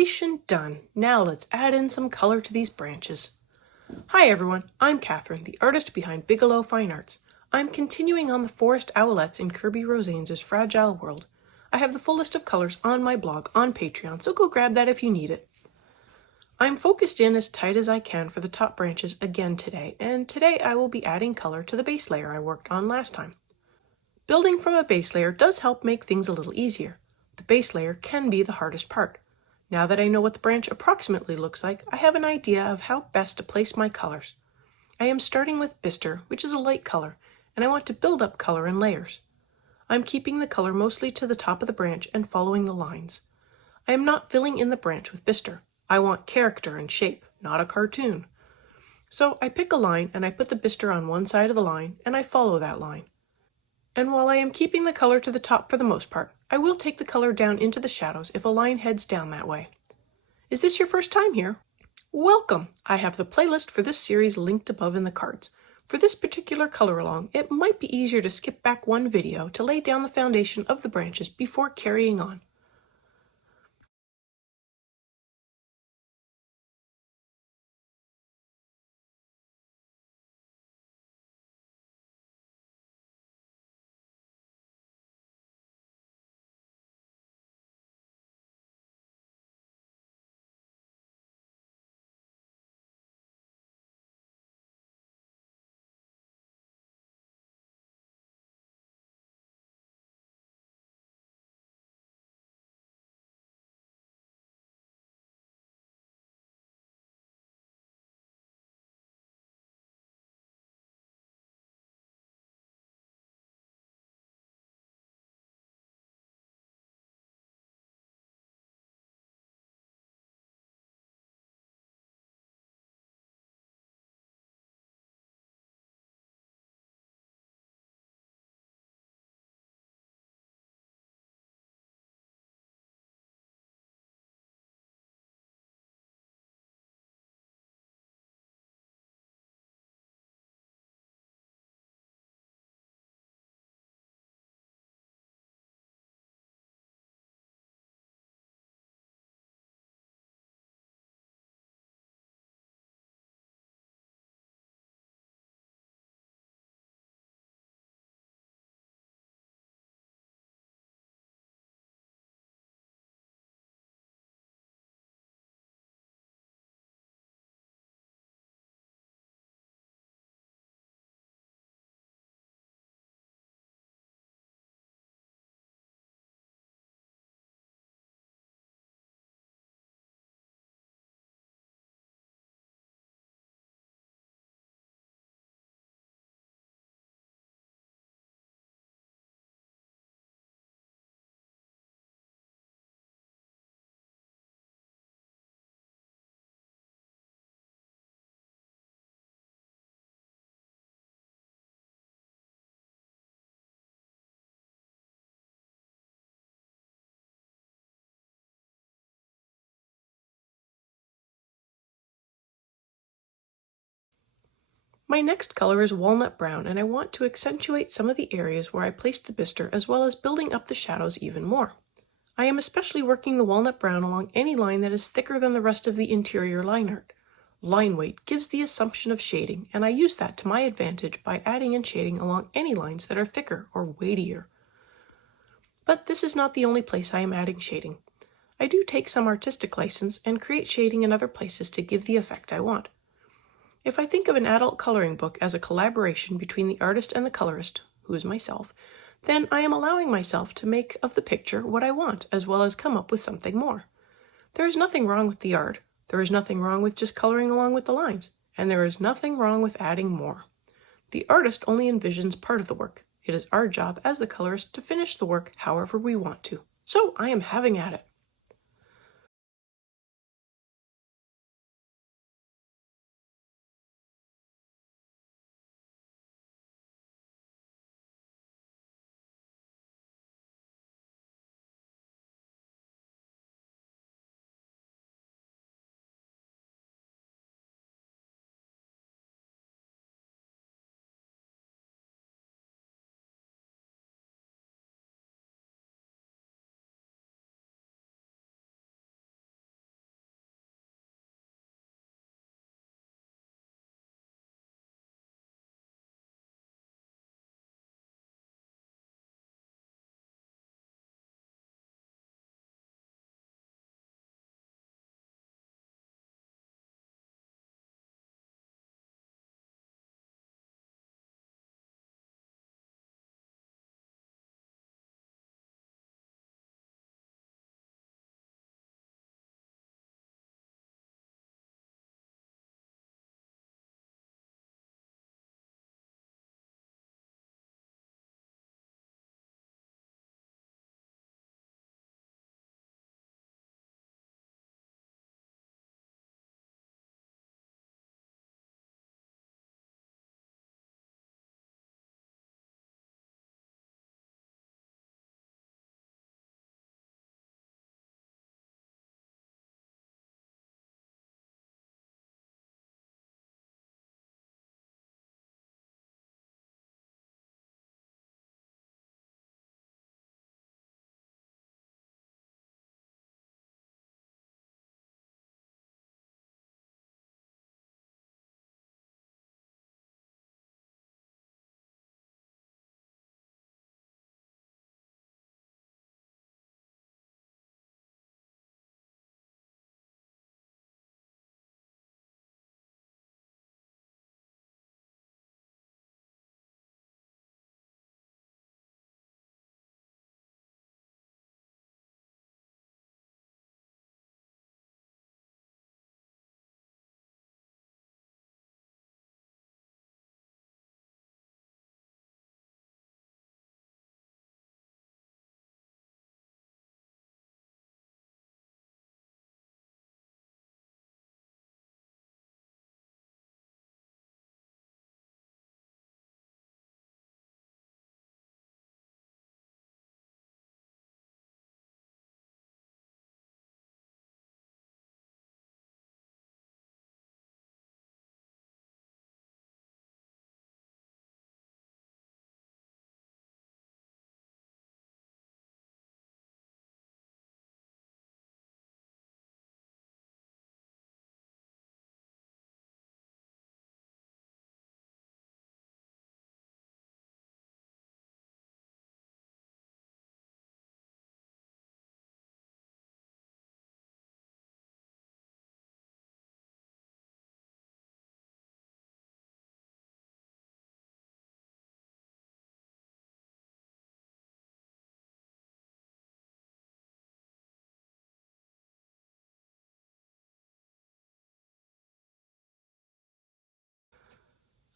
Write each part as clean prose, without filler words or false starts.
Foundation done. Now let's add in some color to these branches. Hi everyone, I'm Catherine, the artist behind Bigelow Fine Arts. I'm continuing on the forest owlets in Kirby Rosanes' Fragile World. I have the full list of colors on my blog on Patreon, so go grab that if you need it. I'm focused in as tight as I can for the top branches again today, and today I will be adding color to the base layer I worked on last time. Building from a base layer does help make things a little easier. The base layer can be the hardest part. Now that I know what the branch approximately looks like, I have an idea of how best to place my colors. I am starting with Bistre, which is a light color, and I want to build up color in layers. I'm keeping the color mostly to the top of the branch and following the lines. I am not filling in the branch with Bistre. I want character and shape, not a cartoon. So I pick a line and I put the Bistre on one side of the line and I follow that line. And while I am keeping the color to the top for the most part, I will take the color down into the shadows if a line heads down that way. Is this your first time here? Welcome! I have the playlist for this series linked above in the cards. For this particular color along, it might be easier to skip back one video to lay down the foundation of the branches before carrying on. My next color is walnut brown, and I want to accentuate some of the areas where I placed the Bistre as well as building up the shadows even more. I am especially working the walnut brown along any line that is thicker than the rest of the interior line art. Line weight gives the assumption of shading, and I use that to my advantage by adding and shading along any lines that are thicker or weightier. But this is not the only place I am adding shading. I do take some artistic license and create shading in other places to give the effect I want. If I think of an adult coloring book as a collaboration between the artist and the colorist, who is myself, then I am allowing myself to make of the picture what I want, as well as come up with something more. There is nothing wrong with the art, there is nothing wrong with just coloring along with the lines, and there is nothing wrong with adding more. The artist only envisions part of the work. It is our job as the colorist to finish the work however we want to. So I am having at it.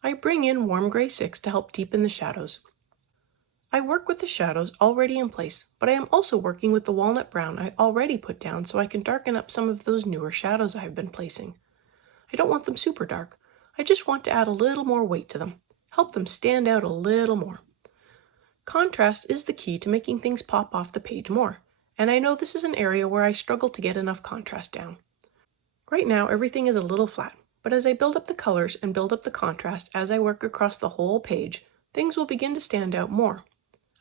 I bring in warm gray 6 to help deepen the shadows. I work with the shadows already in place, but I am also working with the walnut brown I already put down so I can darken up some of those newer shadows I have been placing. I don't want them super dark. I just want to add a little more weight to them, help them stand out a little more. Contrast is the key to making things pop off the page more, and I know this is an area where I struggle to get enough contrast down. Right now everything is a little flat, but as I build up the colors and build up the contrast as I work across the whole page, things will begin to stand out more.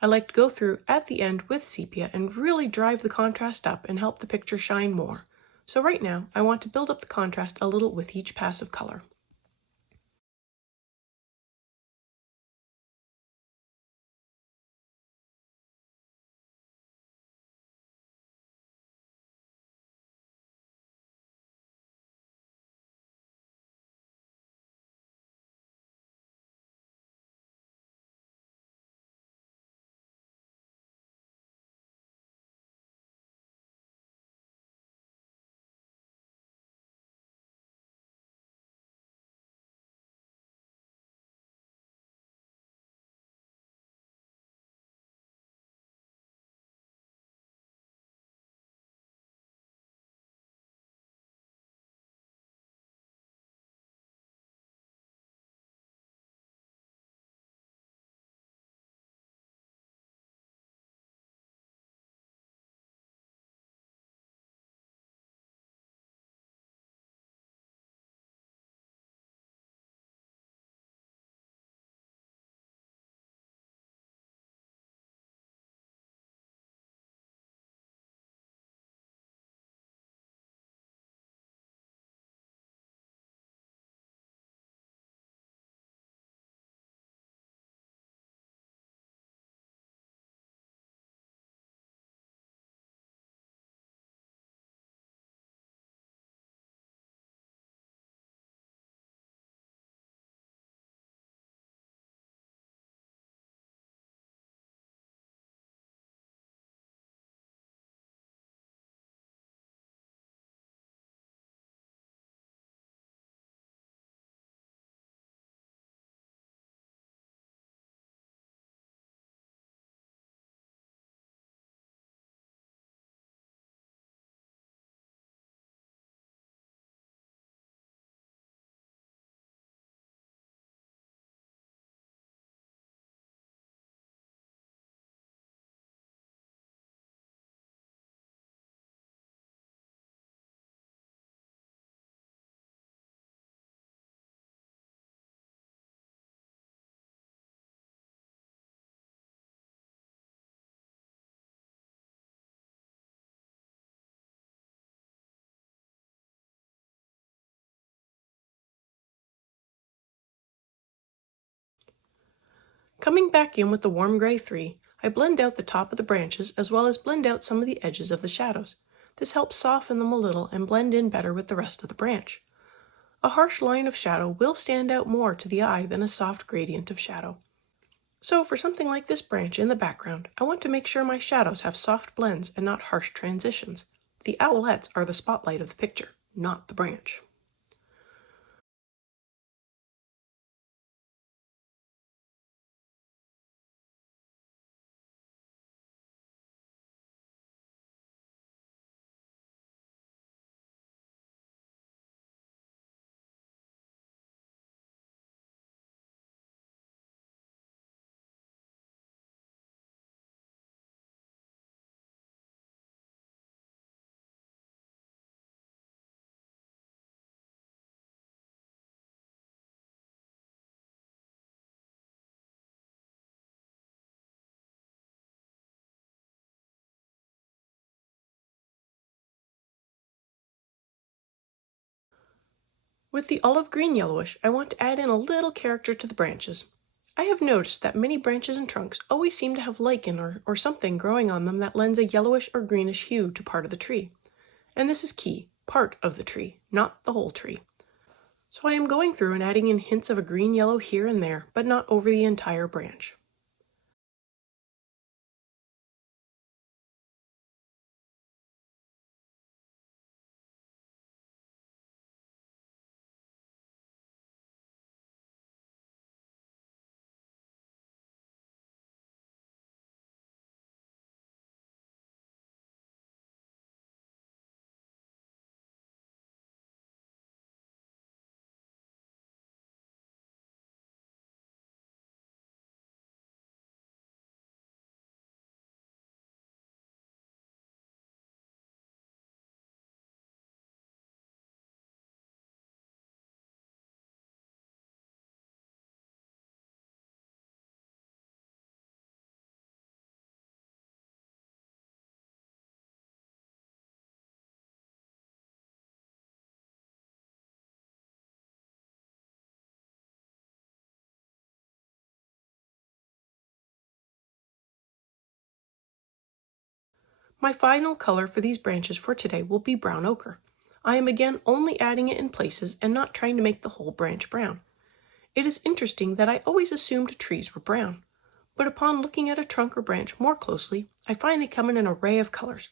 I like to go through at the end with sepia and really drive the contrast up and help the picture shine more. So right now I want to build up the contrast a little with each pass of color. Coming back in with the warm gray 3, I blend out the top of the branches as well as blend out some of the edges of the shadows. This helps soften them a little and blend in better with the rest of the branch. A harsh line of shadow will stand out more to the eye than a soft gradient of shadow. So for something like this branch in the background, I want to make sure my shadows have soft blends and not harsh transitions. The owlets are the spotlight of the picture, not the branch. With the olive green yellowish, I want to add in a little character to the branches. I have noticed that many branches and trunks always seem to have lichen or something growing on them that lends a yellowish or greenish hue to part of the tree. And this is key, part of the tree, not the whole tree. So I am going through and adding in hints of a green-yellow here and there, but not over the entire branch. My final color for these branches for today will be brown ochre. I am again only adding it in places and not trying to make the whole branch brown. It is interesting that I always assumed trees were brown, but upon looking at a trunk or branch more closely, I find they come in an array of colors.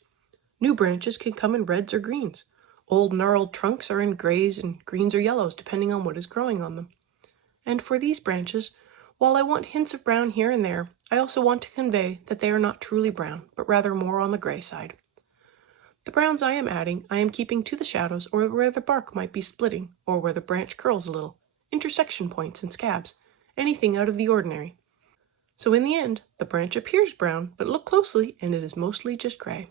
New branches can come in reds or greens. Old gnarled trunks are in grays and greens or yellows depending on what is growing on them. And for these branches, while I want hints of brown here and there, I also want to convey that they are not truly brown, but rather more on the gray side. The browns I am adding, I am keeping to the shadows or where the bark might be splitting, or where the branch curls a little, intersection points and scabs, anything out of the ordinary. So in the end, the branch appears brown, but look closely and it is mostly just gray.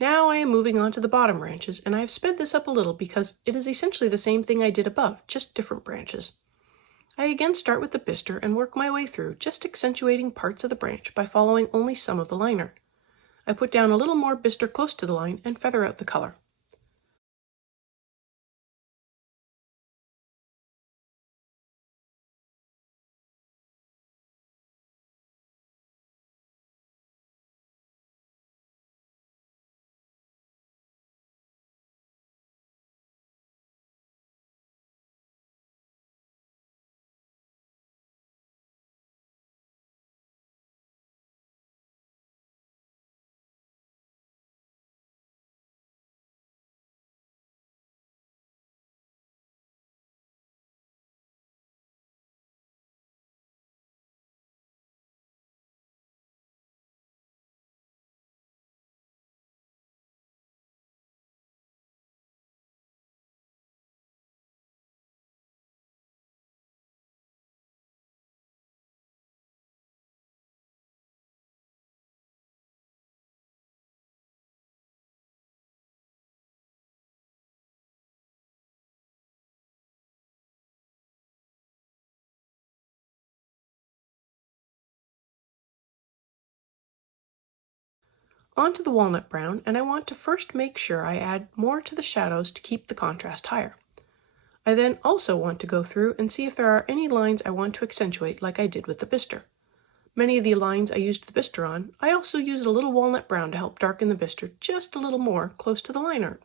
Now I am moving on to the bottom branches, and I have sped this up a little because it is essentially the same thing I did above, just different branches. I again start with the bistre and work my way through, just accentuating parts of the branch by following only some of the line art. I put down a little more bistre close to the line and feather out the color. Onto the walnut brown, and I want to first make sure I add more to the shadows to keep the contrast higher. I then also want to go through and see if there are any lines I want to accentuate like I did with the bistre. Many of the lines I used the bistre on, I also used a little walnut brown to help darken the bistre just a little more close to the line art.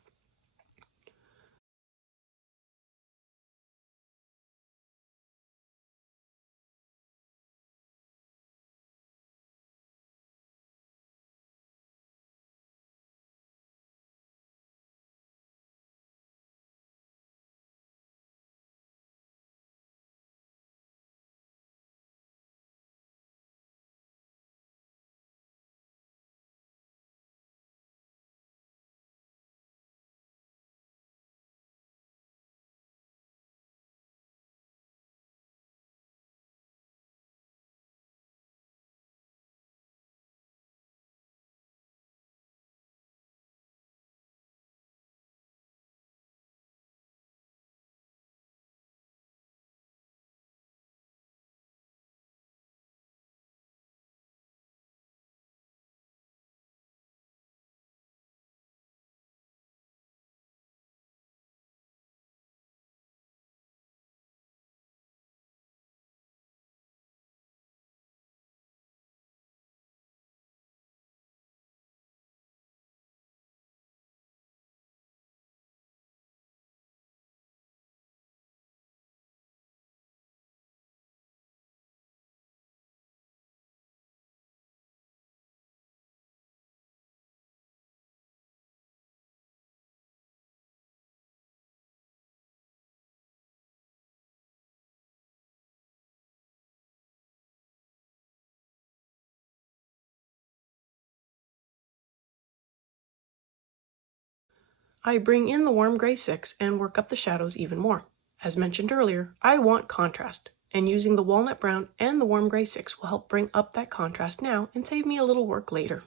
I bring in the warm gray 6 and work up the shadows even more. As mentioned earlier, I want contrast, and using the walnut brown and the warm gray 6 will help bring up that contrast now and save me a little work later.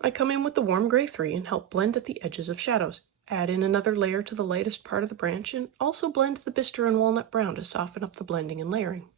I come in with the warm gray 3 and help blend at the edges of shadows. Add in another layer to the lightest part of the branch and also blend the Bistre and Walnut brown to soften up the blending and layering.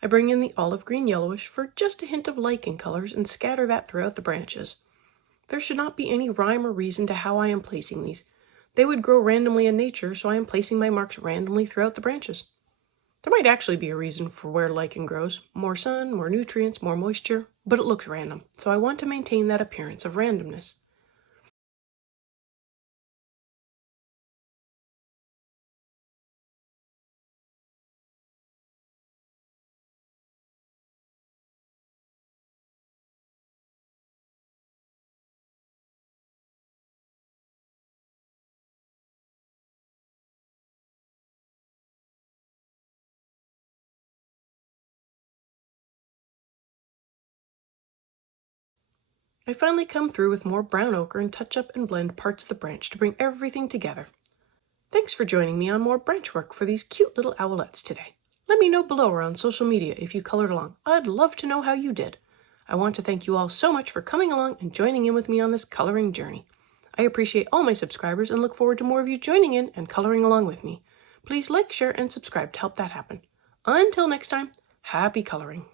I bring in the olive green yellowish for just a hint of lichen colors and scatter that throughout the branches. There should not be any rhyme or reason to how I am placing these. They would grow randomly in nature, so I am placing my marks randomly throughout the branches. There might actually be a reason for where lichen grows. More sun, more nutrients, more moisture, but it looks random, so I want to maintain that appearance of randomness. I finally come through with more brown ochre and touch up and blend parts of the branch to bring everything together. Thanks for joining me on more branch work for these cute little owlets today. Let me know below or on social media if you colored along. I'd love to know how you did. I want to thank you all so much for coming along and joining in with me on this coloring journey. I appreciate all my subscribers and look forward to more of you joining in and coloring along with me. Please like, share, and subscribe to help that happen. Until next time, happy coloring.